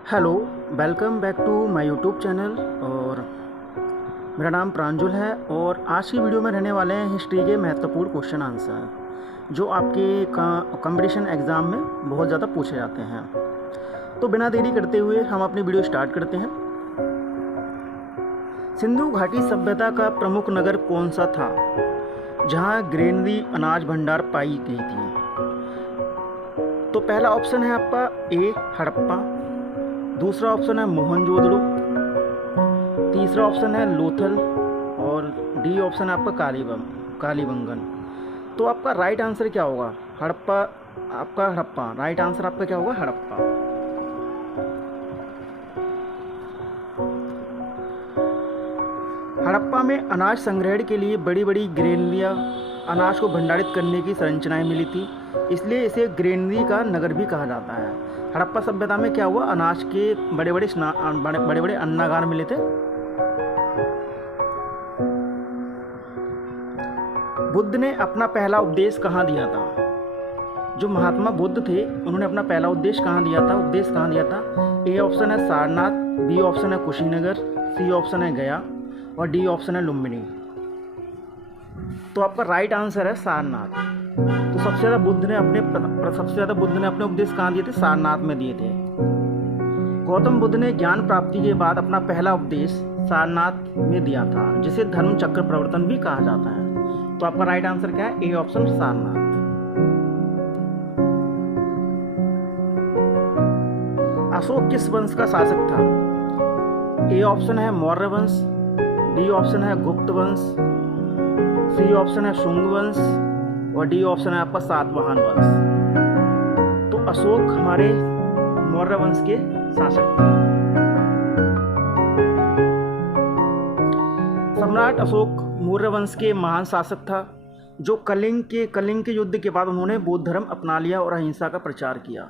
Hello, welcome back to my YouTube channel. और मेरा नाम प्रांजल है और आज की वीडियो में रहने वाले हैं हिस्ट्री के महत्वपूर्ण क्वेश्चन आंसर जो आपके कंपटीशन एग्ज़ाम में बहुत ज़्यादा पूछे जाते हैं। तो बिना देरी करते हुए हम अपनी वीडियो स्टार्ट करते हैं। सिंधु घाटी सभ्यता का प्रमुख नगर कौन सा था जहां ग्रेनरी अनाज भंडार पाई गई थी? तो पहला ऑप्शन है आपका ए हड़प्पा, दूसरा ऑप्शन है मोहनजोदड़ो, तीसरा ऑप्शन है लोथल और डी ऑप्शन है आपका कालीबंगन। तो आपका राइट आंसर क्या होगा? हड़प्पा। आपका हड़प्पा राइट आंसर आपका क्या होगा? हड़प्पा। हड़प्पा में अनाज संग्रहण के लिए बड़ी बड़ी ग्रेनरियाँ अनाज को भंडारित करने की संरचनाएं मिली थी, इसलिए इसे ग्रेनरी का नगर भी कहा जाता है। हड़प्पा सभ्यता में क्या हुआ? अनाज के बड़े बड़े अन्नागार मिले थे। बुद्ध ने अपना पहला उपदेश कहाँ दिया था? जो महात्मा बुद्ध थे उन्होंने अपना पहला उपदेश कहाँ दिया था? ए ऑप्शन है सारनाथ, बी ऑप्शन है कुशीनगर, सी ऑप्शन है गया और डी ऑप्शन है लुम्बिनी। तो आपका राइट आंसर है सारनाथ। तो सबसे ज़्यादा बुद्ध ने अपने उपदेश कहाँ दिए थे? सारनाथ में दिए थे। गौतम बुद्ध ने ज्ञान प्राप्ति के बाद अपना पहला उपदेश सारनाथ में दिया था, जिसे धर्म चक्र प्रवर्तन भी कहा जाता है। तो आपका राइट आंसर क्या है? A option Sarnath. अशोक किस वंश का शासक था? ए ऑप्शन है मौर्य वंश, बी ऑप्शन है गुप्त वंश, सी ऑप्शन है शुंग वंश और डी ऑप्शन है आपका सातवाहन वंश। तो अशोक हमारे मौर्य वंश के शासक थे। सम्राट अशोक मौर्य वंश के महान शासक था, जो कलिंग के युद्ध के बाद उन्होंने बौद्ध धर्म अपना लिया और अहिंसा का प्रचार किया।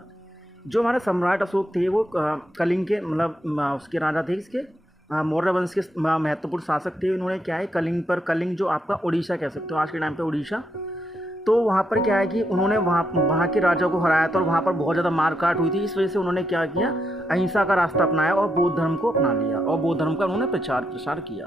जो हमारे सम्राट अशोक थे वो कलिंग के उसके राजा थे, इसके मौर्य वंश के महत्वपूर्ण शासक थे। उन्होंने क्या है कलिंग जो आपका उड़ीसा कह सकते हो आज के टाइम पे उड़ीसा, तो वहाँ पर क्या है कि उन्होंने वहाँ के राजा को हराया था और वहाँ पर बहुत ज़्यादा मारकाट हुई थी। इस वजह से उन्होंने क्या किया, अहिंसा का रास्ता अपनाया और बौद्ध धर्म को अपना लिया और बौद्ध धर्म का उन्होंने प्रसार किया।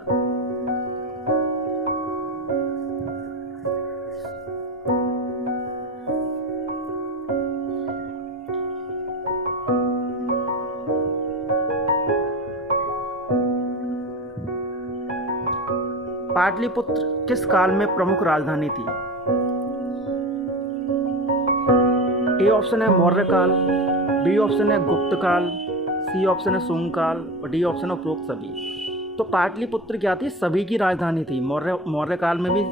पाटलिपुत्र किस काल में प्रमुख राजधानी थी? ए ऑप्शन है मौर्य काल, बी ऑप्शन है गुप्त काल, सी ऑप्शन है शुंग काल और डी ऑप्शन है उपरोक्त सभी। तो पाटलिपुत्र क्या थी? सभी की राजधानी थी, मौर्य काल में भी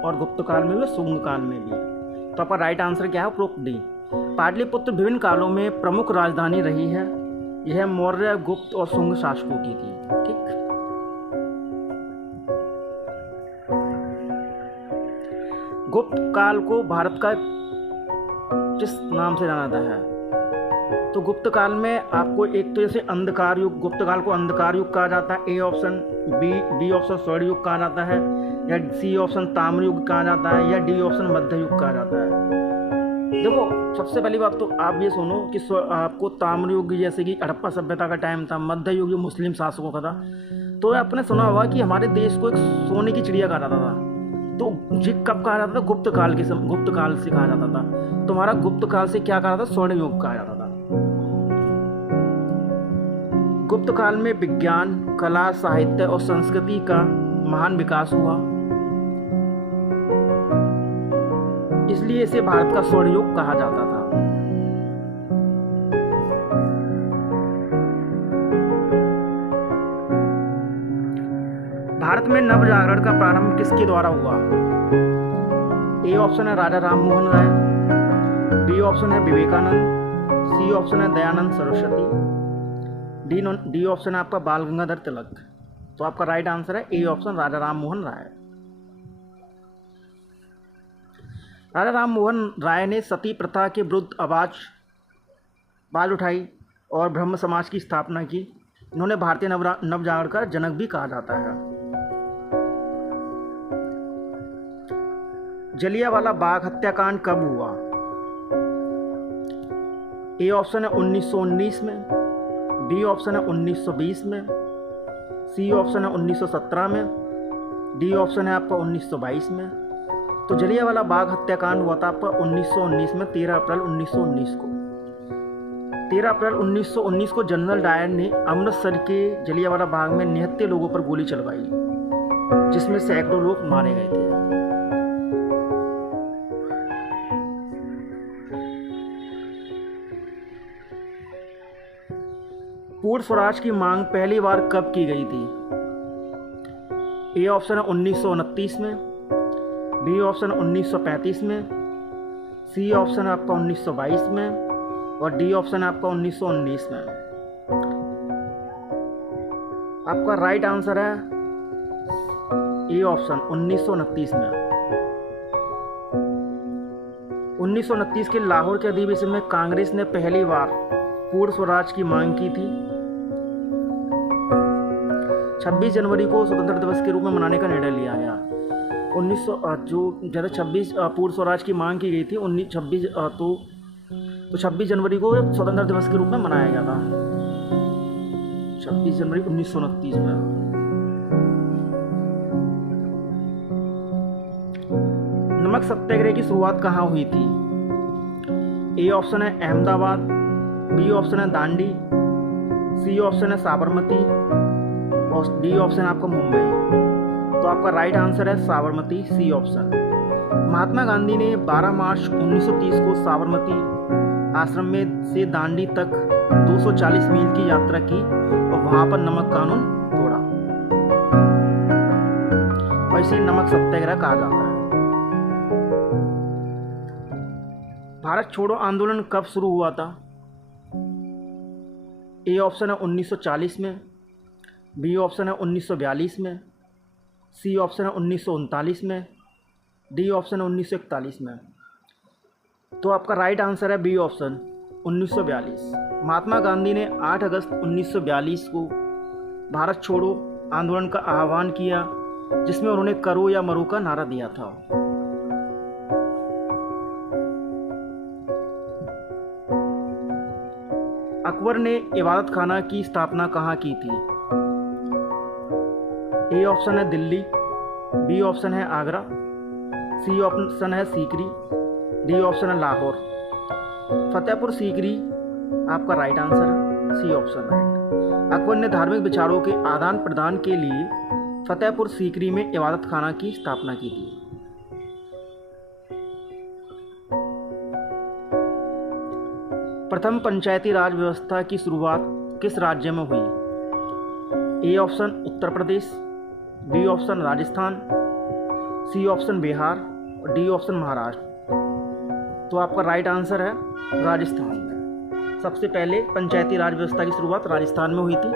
और गुप्त काल में भी और शुंग काल में भी। तो आपका राइट आंसर क्या है? उपरोक्त डी। पाटलिपुत्र विभिन्न कालों में प्रमुख राजधानी रही है। यह मौर्य, गुप्त और शुंग शासकों की थी। ठीक। गुप्त काल को भारत का किस नाम से जाना जाता है? तो गुप्त काल में आपको एक तो जैसे अंधकार युग, गुप्त काल को अंधकार युग कहा जाता है। ए ऑप्शन, बी ऑप्शन स्वर्ण युग कहा जाता है, या सी ऑप्शन ताम्र युग कहा जाता है, या डी ऑप्शन मध्य युग कहा जाता है। देखो, सबसे पहली बात तो आप ये सुनो कि आपको ताम्र युग जैसे कि हड़प्पा सभ्यता का टाइम था, मध्य युग जो मुस्लिम शासकों का था, तो आपने सुना होगा कि हमारे देश को एक सोने की चिड़िया कहा जाता था। तो ये कब कहा जाता था? गुप्त काल से कहा जाता था। तुम्हारा गुप्त काल से क्या कहा जाता था? स्वर्ण युग कहा जाता था। गुप्त काल में विज्ञान, कला, साहित्य और संस्कृति का महान विकास हुआ, इसलिए इसे भारत का स्वर्ण युग कहा जाता था। भारत में नवजागरण का प्रारंभ किसके द्वारा हुआ? ए ऑप्शन है राजा राम मोहन राय, बी ऑप्शन है विवेकानंद, सी ऑप्शन है दयानंद सरस्वती, डी ऑप्शन है आपका बाल गंगाधर तिलक। तो आपका राइट आंसर है ए ऑप्शन, राजा राम मोहन राय। राजा राम मोहन राय ने सती प्रथा के विरुद्ध आवाज उठाई और ब्रह्म समाज की स्थापना की। इन्होंने भारतीय नवजागरण का जनक भी कहा जाता है। जलियांवाला बाग हत्याकांड कब हुआ? ए ऑप्शन है 1919 में, बी ऑप्शन है 1920 में, सी ऑप्शन है 1917 में, डी ऑप्शन है आपका 1922 में। तो जलियांवाला बाग हत्याकांड हुआ था आपका 1919 में, 13 अप्रैल 1919 को। 13 अप्रैल 1919 को जनरल डायर ने अमृतसर के जलियांवाला बाग में निहत्थे लोगों पर गोली चलवाई, जिसमें सैकड़ों लोग मारे गए थे। पूर्ण स्वराज की मांग पहली बार कब की गई थी? ए ऑप्शन है 1929 में, बी ऑप्शन है 1935 में, सी ऑप्शन है आपका 1922 में और डी ऑप्शन है आपका 1919 में। आपका राइट आंसर है ए ऑप्शन 1929 में। 1929 के लाहौर के अधिवेशन में कांग्रेस ने पहली बार पूर्ण स्वराज की मांग की थी। 26 जनवरी को स्वतंत्रता दिवस के रूप में मनाने का निर्णय लिया गया। 26 पूर्ण स्वराज की मांग की गई थी 26 जनवरी को स्वतंत्रता दिवस के रूप में मनाया गया था, 26 जनवरी 1929 में। नमक सत्याग्रह की शुरुआत कहाँ हुई थी? ए ऑप्शन है अहमदाबाद, बी ऑप्शन है दांडी, सी ऑप्शन है साबरमती और डी ऑप्शन है आपका मुंबई। तो आपका राइट आंसर है साबरमती, सी ऑप्शन। महात्मा गांधी ने 12 मार्च 1930 को साबरमती आश्रम में से दांडी तक 240 मील की यात्रा की और वहां पर नमक कानून तोड़ा और इसे नमक सत्याग्रह कहा जाता है। भारत छोड़ो आंदोलन कब शुरू हुआ था? ए ऑप्शन है 1940 में, बी ऑप्शन है 1942 में, सी ऑप्शन है 1939 में, डी ऑप्शन है 1941 में। तो आपका राइट आंसर है बी ऑप्शन 1942। महात्मा गांधी ने 8 अगस्त 1942 को भारत छोड़ो आंदोलन का आह्वान किया, जिसमें उन्होंने करो या मरो का नारा दिया था। अकबर ने इबादत खाना की स्थापना कहाँ की थी? ए ऑप्शन है दिल्ली, बी ऑप्शन है आगरा, सी ऑप्शन है सीकरी, डी ऑप्शन है लाहौर। फतेहपुर सीकरी आपका राइट आंसर है, सी ऑप्शन राइट। अकबर ने धार्मिक विचारों के आदान प्रदान के लिए फतेहपुर सीकरी में इबादत खाना की स्थापना की थी। प्रथम पंचायती राज व्यवस्था की शुरुआत किस राज्य में हुई? A option Uttar Pradesh, B option Rajasthan, C option Bihar और डी ऑप्शन महाराष्ट्र। तो आपका राइट आंसर है राजस्थान में। सबसे पहले पंचायती राज व्यवस्था की शुरुआत राजस्थान में हुई थी।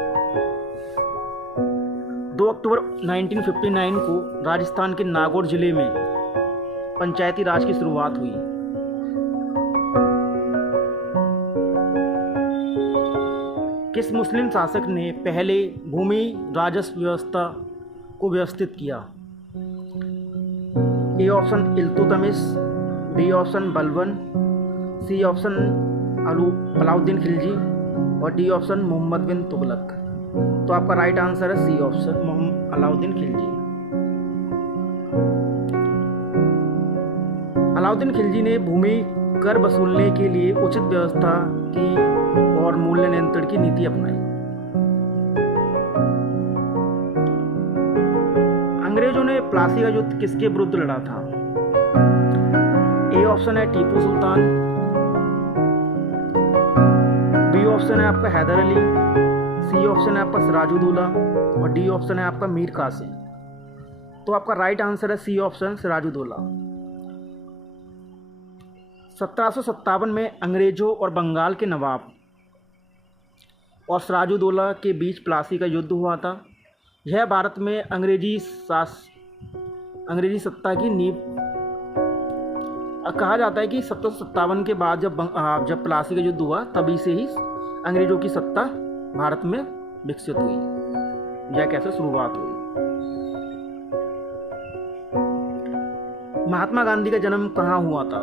2 अक्टूबर 1959 को राजस्थान के नागौर जिले में पंचायती राज की शुरुआत हुई। किस मुस्लिम शासक ने पहले भूमि राजस्व व्यवस्था को व्यवस्थित किया? A option Iltutmish, B option Balban, C option Alauddin Khilji और डी ऑप्शन मोहम्मद बिन तुगलक। तो आपका राइट आंसर है सी ऑप्शन अलाउद्दीन खिलजी। अलाउद्दीन खिलजी ने भूमि कर वसूलने के लिए उचित व्यवस्था की और मूल्य नियंत्रण की नीति अपनाई। अंग्रेजों ने प्लासी का युद्ध किसके विरुद्ध लड़ा था? ए ऑप्शन है टीपू सुल्तान, बी ऑप्शन है आपका हैदर अली, सी ऑप्शन है आपका सिराजुद्दौला और डी ऑप्शन है आपका मीर कासिम। तो आपका राइट आंसर है सी ऑप्शन सिराजुद्दौला। 1757 में अंग्रेजों और बंगाल के नवाब और सिराजुद्दौला के बीच प्लासी का युद्ध हुआ था। यह भारत में अंग्रेजी सत्ता की नींव कहा जाता है कि 1757 के बाद जब प्लासी का युद्ध हुआ तभी से ही अंग्रेजों की सत्ता भारत में विकसित हुई, यह कैसे शुरुआत हुई। महात्मा गांधी का जन्म कहाँ हुआ था?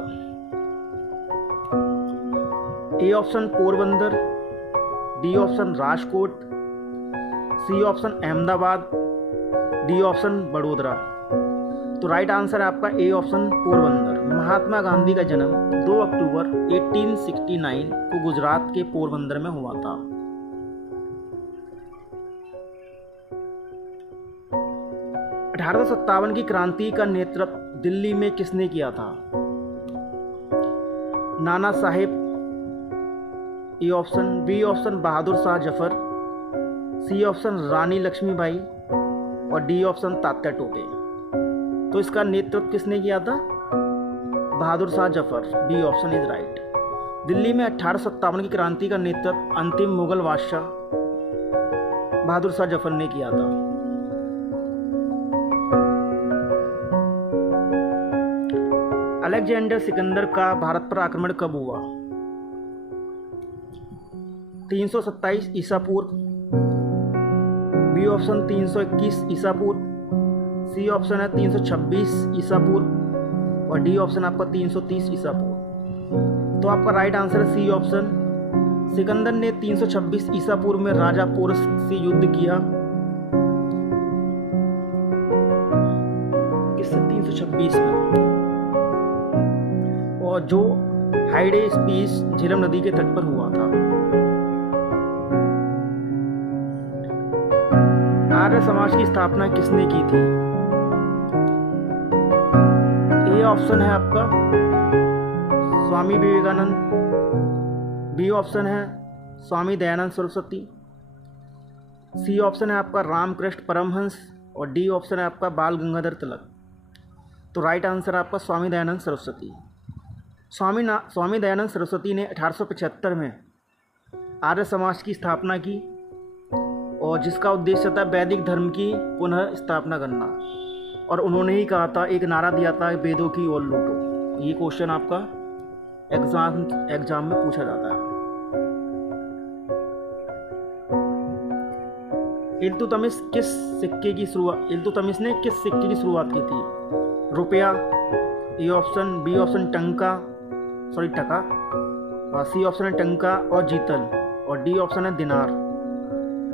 A option Porbandar, D option Rajkot, C option Ahmedabad, D option Vadodara. तो राइट आंसर है आपका ए ऑप्शन पोरबंदर। महात्मा गांधी का जन्म 2 अक्टूबर 1869 को गुजरात के पोरबंदर में हुआ था। अठारह सौ 57 की क्रांति का नेतृत्व दिल्ली में किसने किया था? Nana Sahib, A option, B option Bahadur Shah Zafar, C option Rani Lakshmibai और डी ऑप्शन तात्या टोपे। तो इसका नेतृत्व किसने किया था? Bahadur Shah Zafar. B option is right. Delhi में 1857 की क्रांति का नेतृत्व अंतिम मुगल बादशाह बहादुर शाह जफर ने किया था। अलेक्जेंडर सिकंदर का भारत पर आक्रमण कब हुआ? 327 ईसा पूर्व, बी ऑप्शन 321 ईसा पूर्व, सी ऑप्शन है 326 ईसा पूर्व और डी ऑप्शन आपका 330 ईसा पूर्व। तो आपका राइट आंसर है सी ऑप्शन। सिकंदर ने 326 ईसा पूर्व में राजा पोरस से युद्ध किया। किससे? 326 में। और जो हाइडे स्पीच झेलम नदी के तट पर हुआ था। आर्य समाज की स्थापना किसने की थी? ए ऑप्शन है आपका स्वामी विवेकानंद, बी ऑप्शन है स्वामी दयानंद सरस्वती, सी ऑप्शन है आपका रामकृष्ण परमहंस और डी ऑप्शन है आपका बाल गंगाधर तिलक। तो राइट आंसर है आपका स्वामी दयानंद सरस्वती। स्वामी दयानंद सरस्वती ने 1875 में आर्य समाज की स्थापना की और जिसका उद्देश्य था वैदिक धर्म की पुनः स्थापना करना। और उन्होंने ही कहा था, एक नारा दिया था, वेदों की ओर लूटो। ये क्वेश्चन आपका एग्जाम में पूछा जाता है। इल्तुतमिश ने किस सिक्के की शुरुआत की थी? रुपया, ए ऑप्शन, बी ऑप्शन टका, और सी ऑप्शन है टंका और जीतल और डी ऑप्शन है दिनार।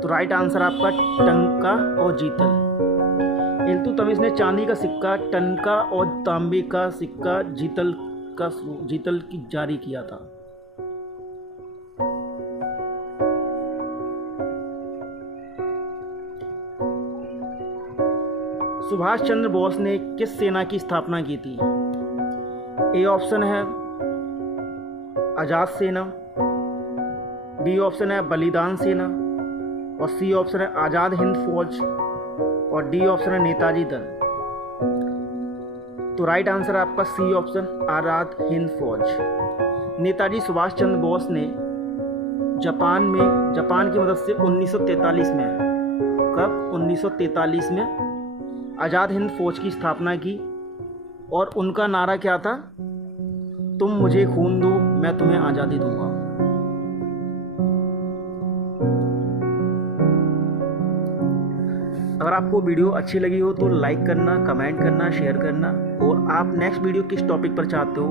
तो राइट आंसर आपका टंका और जीतल। इल्तुतमिश ने चांदी का सिक्का टंका और तांबे का सिक्का जीतल की जारी किया था। सुभाष चंद्र बोस ने किस सेना की स्थापना की थी? ए ऑप्शन है आजाद सेना, बी ऑप्शन है बलिदान सेना और सी ऑप्शन है आजाद हिंद फौज और डी ऑप्शन है नेताजी दल। तो राइट आंसर है आपका सी ऑप्शन, आजाद हिंद फौज। नेताजी सुभाष चंद्र बोस ने जापान की मदद से 1943 में, कब? 1943 में आजाद हिंद फौज की स्थापना की और उनका नारा क्या था? तुम मुझे खून दो, मैं तुम्हें आज़ादी दूंगा। अगर आपको वीडियो अच्छी लगी हो तो लाइक करना, कमेंट करना, शेयर करना और आप नेक्स्ट वीडियो किस टॉपिक पर चाहते हो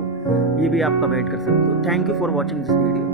ये भी आप कमेंट कर सकते हो। Thank you for watching this video.